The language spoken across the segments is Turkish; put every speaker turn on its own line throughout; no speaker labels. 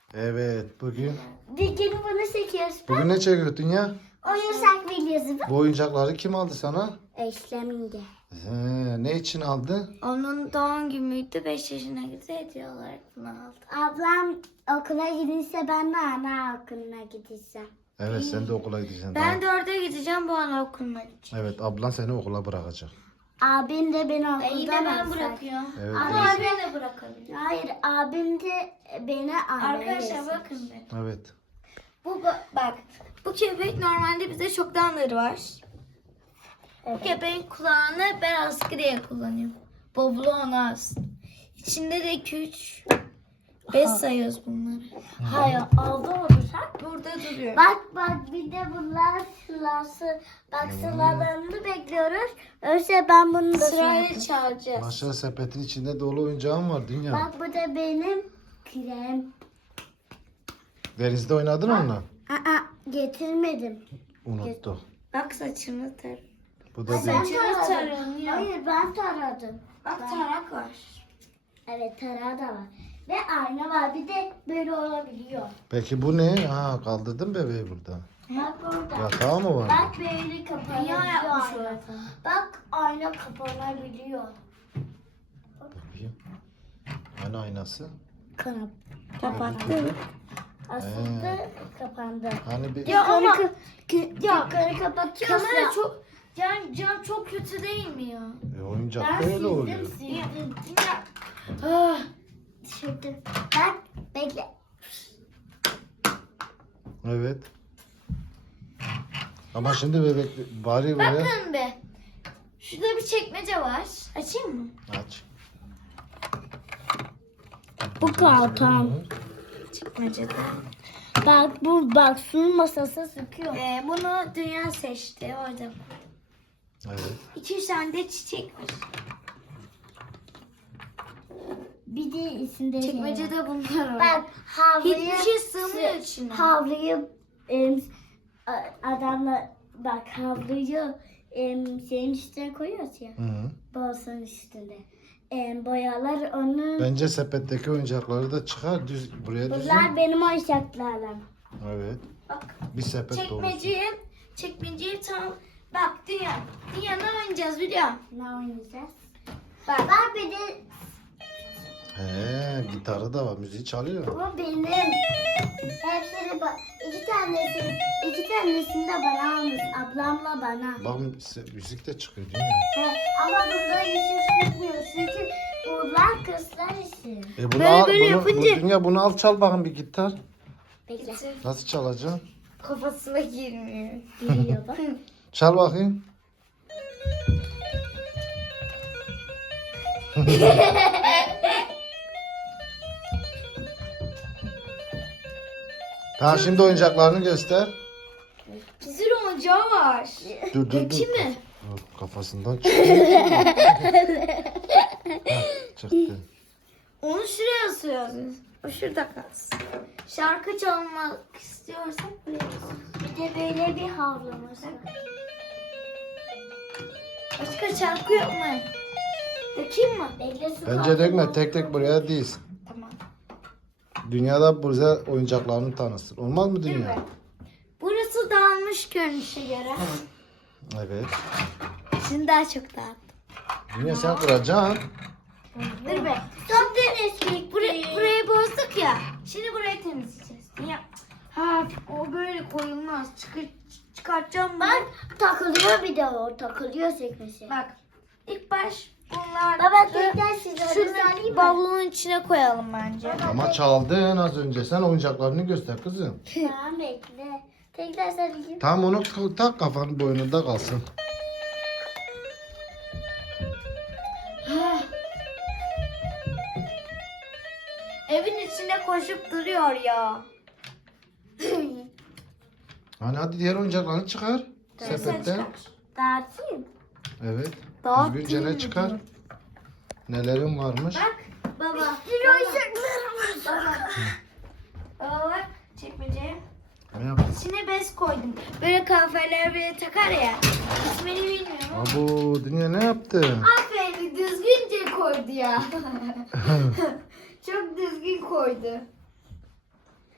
Evet, bugün
Bunu çekiyoruz.
bugün ne çekiyordun ya?
Oyuncak videosu
Bu oyuncakları kim aldı sana?
Eşleminde.
Ne için aldı?
Onun doğum günüydü. 5 yaşına gitti. Hediye olarak bunu aldı.
Ablam okula gidince ben de ana okuluna gideceğim.
Evet, sen de okula gideceksin.
Ben
tamam.
4'e gideceğim. Bu anaokuluna gideceğim.
Evet, ablan seni okula bırakacak.
Abim de beni okuldan
Yine ben
alacak.
bırakıyorum.
Evet,
Ama
evet.
abim de bırakabilir.
Hayır, abim de beni almaya
Arkadaşlar
gelecek.
bakın bir.
Evet.
Bak. Bu köpek normalde bize çoktandır var. Bu köpeğin kulağını ben askı diye kullanıyorum. Boblu ona as. İçinde de 2-3 5 sayıyoruz bunları.
Hayır, aldı olursak.
Burada duruyor.
Bak bir de bunlar sırası. Bak sıralarını bekliyoruz. Öyleyse ben bunu da
Sırayla çalacağız.
Maşallah sepetin içinde dolu oyuncağın var dünya.
Bak bu da benim krem.
Denizde oynadın mı onunla?
Getirmedim.
Unuttu.
Bak saçını tar.
Bu da
Ben
değil.
Saçını
taradım.
taranıyor.
Hayır ben taradım.
Bak tarak var.
Evet tarağı da var. Ve ayna var. Bir de böyle olabiliyor.
Peki bu ne? Ha, kaldırdın bebeği burada.
Bak burada.
Yatağı mı var?
Bak böyle kapanabiliyor.
Dünya yapmış
ayna.
orada.
Bak ayna kapanabiliyor.
Bakayım. Hani aynası?
Kapattım.
Aslında kapandı.
Hani bir...
Ya ama
Yukarı kapatıyorsa.
kamera çok yani cam çok kötü değil mi ya?
oyuncak
Ben
böyle
sildim
oluyor.
sildim.
Ah,
Sildim. Bak bekle.
Evet. Ama şimdi bebek bari böyle
bakın be. Şurada bir çekmece var. Açayım mı?
aç.
Bu kalkan.
Çekmecede.
Bak sunum masası sıkıyor.
Bunu dünya seçti orada.
Evet.
2-3 tane de çiçek var.
Bir de içinde şey var.
Çekmecede bunlar var.
Bak havluyu
Hiçbir şey sığmıyor içine.
Havluyu adamla bak havluyu şeyin üstüne koyuyoruz ya.
Hı -hı.
Bolsanın üstünde. Boyalar onun.
Bence sepetteki oyuncakları da çıkar düz buraya düz.
Bunlar benim oyuncaklarım.
Evet.
Bak
Bir sepet dolusu.
çekmeceyi tam bak dünya ne oynayacağız biliyor musun?
Ne oynayacağız?
Bak.
Bak bir de
Gitarı da var, müziği çalıyor.
bu benim. Hepsini iki tanesini de bana almış. Ablamla bana.
Bak müzik de çıkıyor değil mi?
Ama bunda işi sıkmıyor. Çünkü bunlar kızlar işi.
Bunu
Böyle
al,
böyle
bunu,
yapınca-
bu dünya bunu al çal bakın bir gitar.
Bekle.
Nasıl çalacaksın?
Kafasına girmiyor.
Geliyor bak.
Çal bakayım. Tamam şimdi oyuncaklarını göster.
Bir sürü oyuncağı var.
Dur dur dur.
Peki mi?
Dur, kafasından çıktı. Heh, çıktı.
Onu şuraya asıyoruz. O şurada kalsın. Şarkı çalmak istiyorsan buraya asıyoruz.
Bir de böyle bir havlaması var.
Başka şarkı yok mu? Dökeyim mi?
Bekle su
Bence dökme, tek tek buraya değil.
Tamam.
Dünyada bu güzel oyuncaklarını tanısın. Olmaz mı
Dur
dünya?
be. Burası dağılmış görünüşe göre.
Evet.
Şimdi daha çok dağıttım.
Dünya sen kıracaksın.
Dur be. Şimdi burayı bozduk ya. Şimdi burayı temizleyeceğiz. Ya. Ha, o böyle koyulmaz. Çıkartacağım bunu.
Bak takılıyor bir de o. Takılıyor sekmesi.
Bak. İlk baş bunlar.
Baba tekrar size
Şunu
alayım mı?
bavulun içine koyalım bence.
Ama çaldın az önce. Sen oyuncaklarını göster kızım.
Tamam bekle. Tekrar sarayım.
Tamam onu tak kafanın boynunda kalsın.
Evin içinde koşup duruyor ya.
Hadi diğer oyuncaklarını çıkar. Sepetten.
Dağıtayım.
Evet.
Dağıt
Düzgünce ne çıkar? Nelerin varmış?
Bak baba.
Bir oyuncaklarım var.
Baba bak çekmeceye.
Ne yaptın?
İçine bez koydum. Böyle kahveler böyle takar ya. İsmini bilmiyorum.
Abu dünya ne yaptı?
Aferin düzgünce koydu ya. Çok düzgün koydu.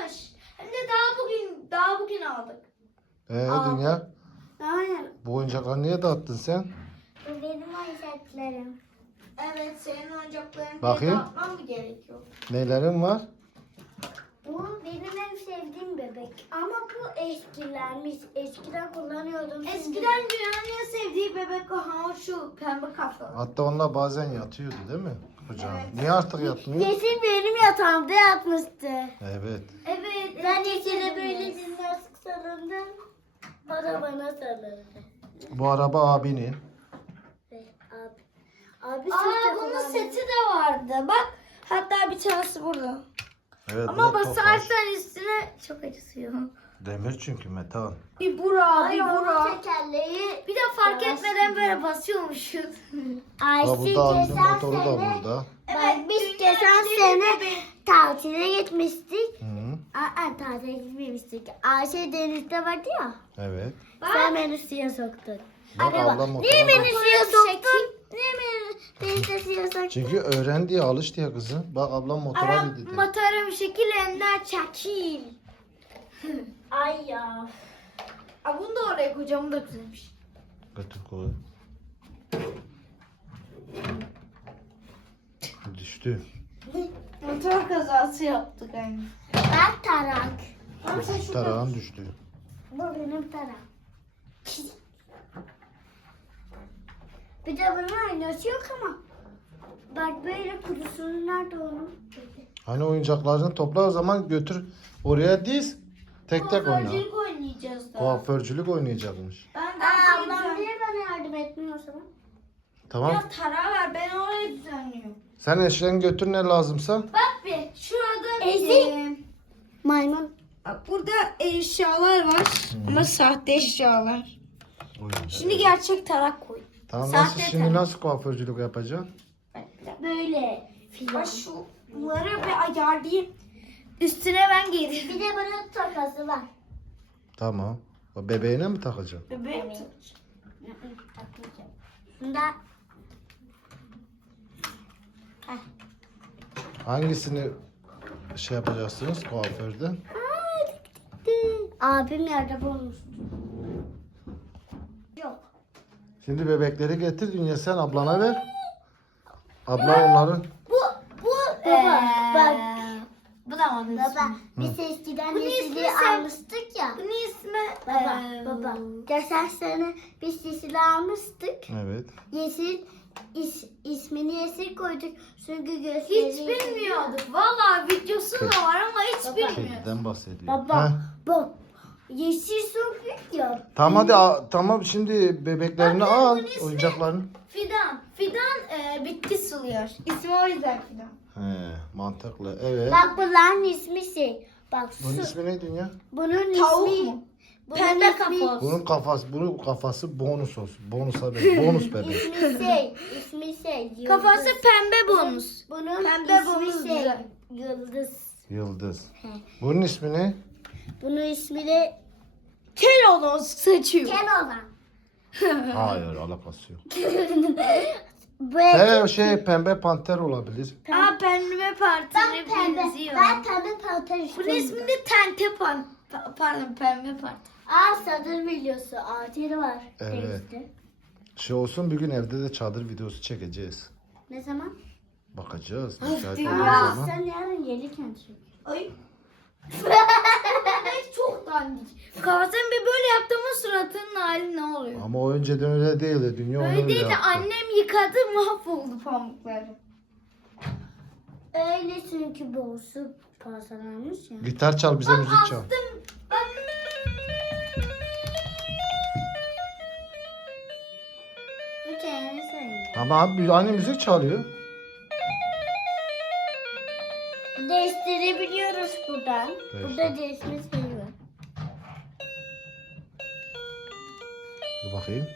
çıkmış. Hem de daha bugün aldık.
Dünya
Aynen.
bu oyuncakları niye dağıttın sen?
Bu benim oyuncaklarım.
Evet, senin oyuncaklarını
Bakayım.
dağıtmam mı gerekiyor?
Nelerin var?
Bu benim en sevdiğim bebek. Ama bu eskilenmiş. Eskiden kullanıyordum. Şimdi-
Eskiden dünyanın en sevdiği bebek o şu pembe kafalı.
Hatta onlar bazen yatıyordu değil mi kucağına?
Evet.
Niye artık yatmıyor?
Yeşil benim yatağımda yatmıştı.
Evet.
Evet.
Ben
eski
Yeşil'e böyle
sevdiğimiz.
jimnastik sarıldım. O da bana sarıldı.
Bu araba abinin.
Abi
Bunun seti de vardı. Bak, hatta bir tanesi burada.
Evet,
Ama
bu da Tofaş.
basarsan üstüne çok acıtıyor.
Demir çünkü metal.
Bir bura,
Ay
bir
onun
bura.
tekerleği.
Bir de fark etmeden böyle basıyormuşuz.
Ayşe
Ha, burada abinin
geçen
motoru da
sene.
burada.
Bak biz
dünya
geçen
en
sene
bebeği.
tatile gitmiştik.
Hı,
Tatile gitmemiştik. Ayşe denizde vardı ya.
evet.
Sen beni suya soktun.
Bak
Araba.
ablam motora
Niye beni
bak.
suya soktun? Niye beni denizde suya soktun?
Çünkü öğren diye alış diye kızım. Bak ablam motora bindi.
Motorum şekillerinden çekil.
Ay ya.
Aa, bunu da oraya koyacağım, bu da güzelmiş.
Götür koy. Düştü.
Motor kazası yaptık aynı.
Ben tarak.
Tarağın düştü.
Bu benim tarak. Bir de bunun aynası yok ama. Bak böyle kurusunun nerede onun?
Hani oyuncaklarını topla o zaman götür oraya diz. Tek tek oyna.
Kuaförcülük oynayacağız da.
Kuaförcülük oynayacakmış.
Ben
Ablam
de
niye bana yardım etmiyor o zaman?
Tamam.
Ya tarağı ver, ben orayı düzenliyorum.
Sen eşeğini götür ne lazımsa.
Bak bir, şurada
Ezik. Maymun.
bak burada eşyalar var ama sahte eşyalar.
Oyuncak.
Şimdi gerçek tarak koy.
Tamam
sahte
nasıl şimdi
tarak.
nasıl kuaförcülük yapacaksın?
Böyle.
Bak şunları bir ayarlayayım. Üstüne ben giydim.
Bir de bunun tokası var.
Tamam. O bebeğine mi takacaksın?
Bebeğim.
Takmayacağım. Bunda
Hangisini şey yapacaksınız kuaförde?
abim yerde bulmuş. Yok.
Şimdi bebekleri getir Dünya sen ablana ver. Abla onların.
Baba bak.
Bu da mı?
Baba biz eskiden
Bunun
yeşili
ismi sen-
almıştık ya.
Bunun ismi
Baba. Geçen sene biz yeşili almıştık.
Evet.
Yeşil ismini yeşil koyduk. Çünkü gözleri.
Hiç bilmiyorduk. Vallahi videosu da var ama hiç bilmiyorduk.
Kediden bahsediyor.
Baba
Heh.
bak. Yeşil çok büyük ya.
Tamam hadi tamam şimdi bebeklerini al oyuncaklarını.
Fidan. Fidan bitki suluyor. İsmi o yüzden Fidan.
He, mantıklı. Evet.
Bak bunların ismi şey. Bak
Bunun
su.
ismi ne Dünya?
Bunun
Tavuk
ismi.
mu?
Bunun
Pembe
ismi-
kafalı.
Bunun kafası bonus olsun. Bonusa bebek. Bonus bebek.
İsmi şey. Yıldız.
Kafası pembe bonus.
Bunun
Pembe
ismi
bonus
şey.
güzel.
Yıldız.
Yıldız.
He.
Bunun ismi ne?
Bunun ismi de
Kel olan saçıyor.
Keloğlan.
Hayır alakası yok.
Bu
Pembe panter olabilir.
Aa, pembe partine
ben pembe.
benziyor.
Ben pembe panter
Bunun
istiyorum.
ismi de tente pardon pembe part.
Sadır biliyorsun. Acil var.
Evet.
denizde.
Şey olsun bir gün evde de çadır videosu çekeceğiz.
Ne zaman?
Bakacağız. Müsait
ya.
olduğu
Aa,
zaman.
sen yarın gelirken çek.
Ay. Çok dandik. Kafasını bir böyle yaptığımız suratının hali ne oluyor?
Ama o önceden öyle değildi. Dünya onu
Öyle
öyle
değil de
yaptı.
annem yıkadı, mahvoldu pamukları.
Öyle çünkü boğusu parçalanmış ya.
Gitar çal bize müzik çal.
Astım. Bak.
Bu kendini söylüyor.
Ama abi anne müzik çalıyor.
Değiştirebiliyoruz buradan.
Değiştir.
Burada değiştirme sayı var.
Dur bakayım.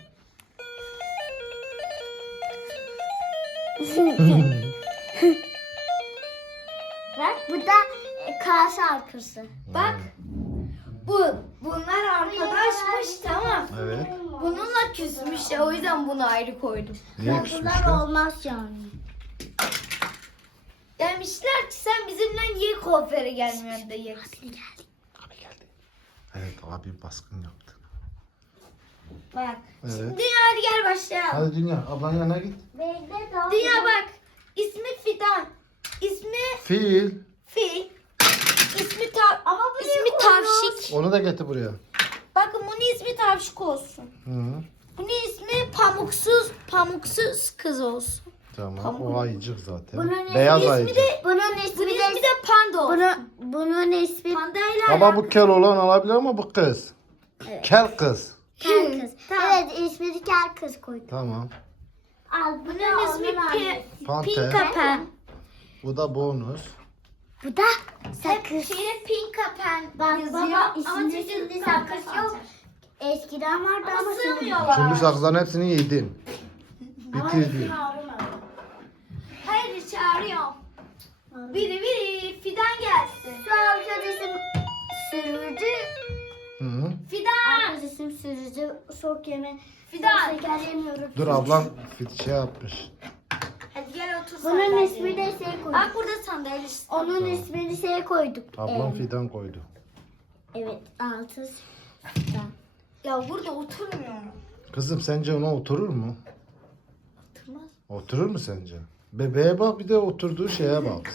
Bak bu da kar şarkısı.
Bak. Bunlar arkadaşmış, tamam.
Evet.
Bununla küsmüş ya, o yüzden bunu ayrı koydum.
Niye
Bunlar
küsmüşler?
olmaz yani.
Demişler ki sen bizi abimden niye kuaföre gelmiyor da yeksin.
Abi geldi. Evet abi baskın yaptı.
Bak.
Evet.
Şimdi hadi gel başlayalım.
Hadi Dünya ablanın yanına git.
Bekle daha.
Dünya bak. İsmi Fidan. İsmi
Fil.
Fil. İsmi
Ama bu
ismi Tavşik.
Onu da getir buraya.
Bakın bunun ismi Tavşik olsun.
Hı.
Bunun ismi Pamuksuz kız olsun.
Tamam.
Pamuk.
O ayıcık zaten.
Bunun
Beyaz
ismi
ayıcık.
de
Bunun ismi
bunun ismi
de
de Panda olsun.
bunun ismi
Pandayla
Ama bu kel olan alabilir ama bu kız.
Evet.
Kel kız.
Kel kız.
Tamam.
Evet ismini Kel kız koydum.
Tamam.
Al bu da
bunun ismi
onun annesi.
Panter.
Pinka Pen.
Bu da bonus.
Bu da sakız.
Şeyde Pinka Pen
Bak
yazıyor
baba
ama
isminde
çocuk
şimdi
Pinka
sakız
Pen.
yok. Eskiden vardı
Ama
ama şimdi.
sığmıyorlar.
Şimdi sakızların hepsini yedin.
Ama
Bitirdin.
ismini alamadım.
Hayır çağırıyorum. Biri Fidan gelsin.
Şu arkadaşım sürücü.
Hı.
Fidan.
Arkadaşım sürücü sok yeme.
Fidan.
Şeker yemiyorum.
Dur ablam şey yapmış.
Hadi gel otur
Bunun
sandalyeye.
ismi de şey koyduk.
Bak burada sandalye.
Onun ismini şey koyduk.
Ablam fidan koydu.
Evet altı.
Ya burada oturmuyorum.
Kızım sence ona oturur mu?
Oturmaz.
Oturur mu sence? Bebeğe bak bir de oturduğu şeye bak.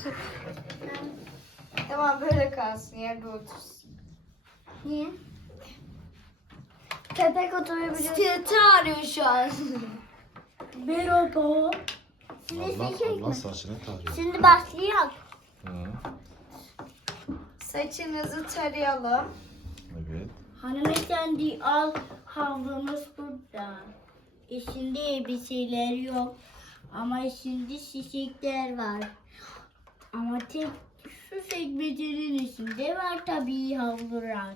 Tamam böyle kalsın yerde otursun.
Niye? Köpek oturabiliyor.
Tiyatro arıyor şu an.
Merhaba. Şimdi
Allah
seçecek
Allah
mi?
saçını tarıyor.
Şimdi başlayalım.
Hı.
Saçınızı tarayalım.
Evet.
Hanımefendi al havlumuz burada. İçinde elbiseler yok. Ama içinde çiçekler var. Ama tek şu sekmecenin içinde var tabii havlular.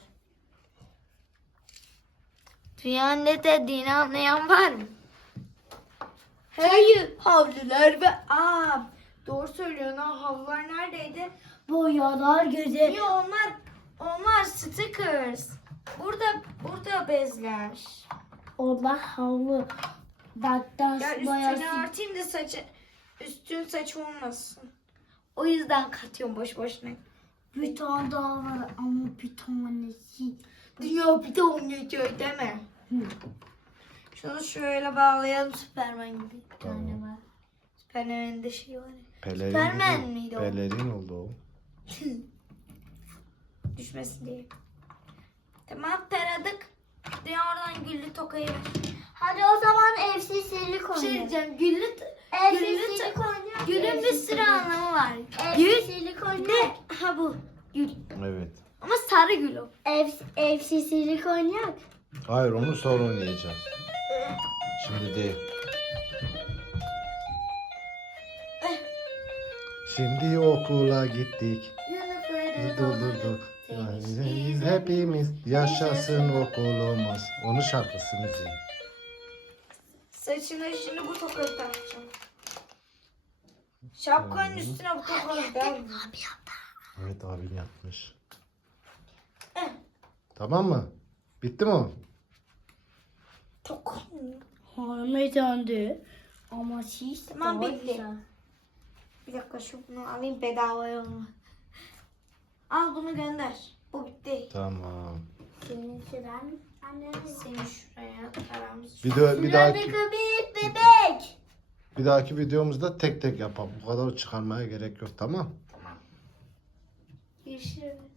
Dünyanın ne dediğini anlayan var mı? Hayır. Havlular ve doğru söylüyorsun. O havlular neredeydi?
Boyalar güzel.
Niye onlar stickers. Burada bezler.
Onlar havlu. Daktaş
Ya
boyası.
üstünü örteyim de üstün saç olmasın. O yüzden katıyorum boş boşuna.
Bir tane daha var ama bir tanesi.
Dünya bir de oynayacak değil mi? Şunu şöyle bağlayalım Süperman gibi.
Bir tane var.
Süperman'ın de şey var ya.
Pelerin,
Süperman
gibi.
miydi o?
Pelerin oldu o.
Düşmesin diye. Tamam taradık. Dünya oradan güllü tokayı ver.
Hadi o zaman evsizlik
Bir şey
oynayalım.
diyeceğim. Güllü
Evsizlik oynayalım.
gülün bir sürü anlamı var.
Evsizlik
Bir de
oynayalım.
bu. Gül.
Evet.
Ama sarı gül o.
Evsizlik oynayalım.
Hayır onu sonra oynayacağız. Şimdi değil. Şimdi okula gittik. Dur. Biz hepimiz yaşasın okulumuz. Onun şarkısını izleyin.
Saçına şimdi bu tokayı takacağım. Şapkanın üstüne bu tokayı ben.
Evet abin yapmış.
Eh.
Tamam mı? Bitti mi o?
Toka.
Hanımefendi. Ama siz
Tamam,
daha
bitti.
güzel.
Bir dakika şunu alayım bedavaya onu. Al bunu gönder. Bu bitti.
Tamam.
Senin sıran annenin.
Seni şuraya taramız.
Bir dahaki
bir bebek.
bir dahaki videomuzda tek tek yapalım. Bu kadar çıkarmaya gerek yok tamam?
Görüşürüz.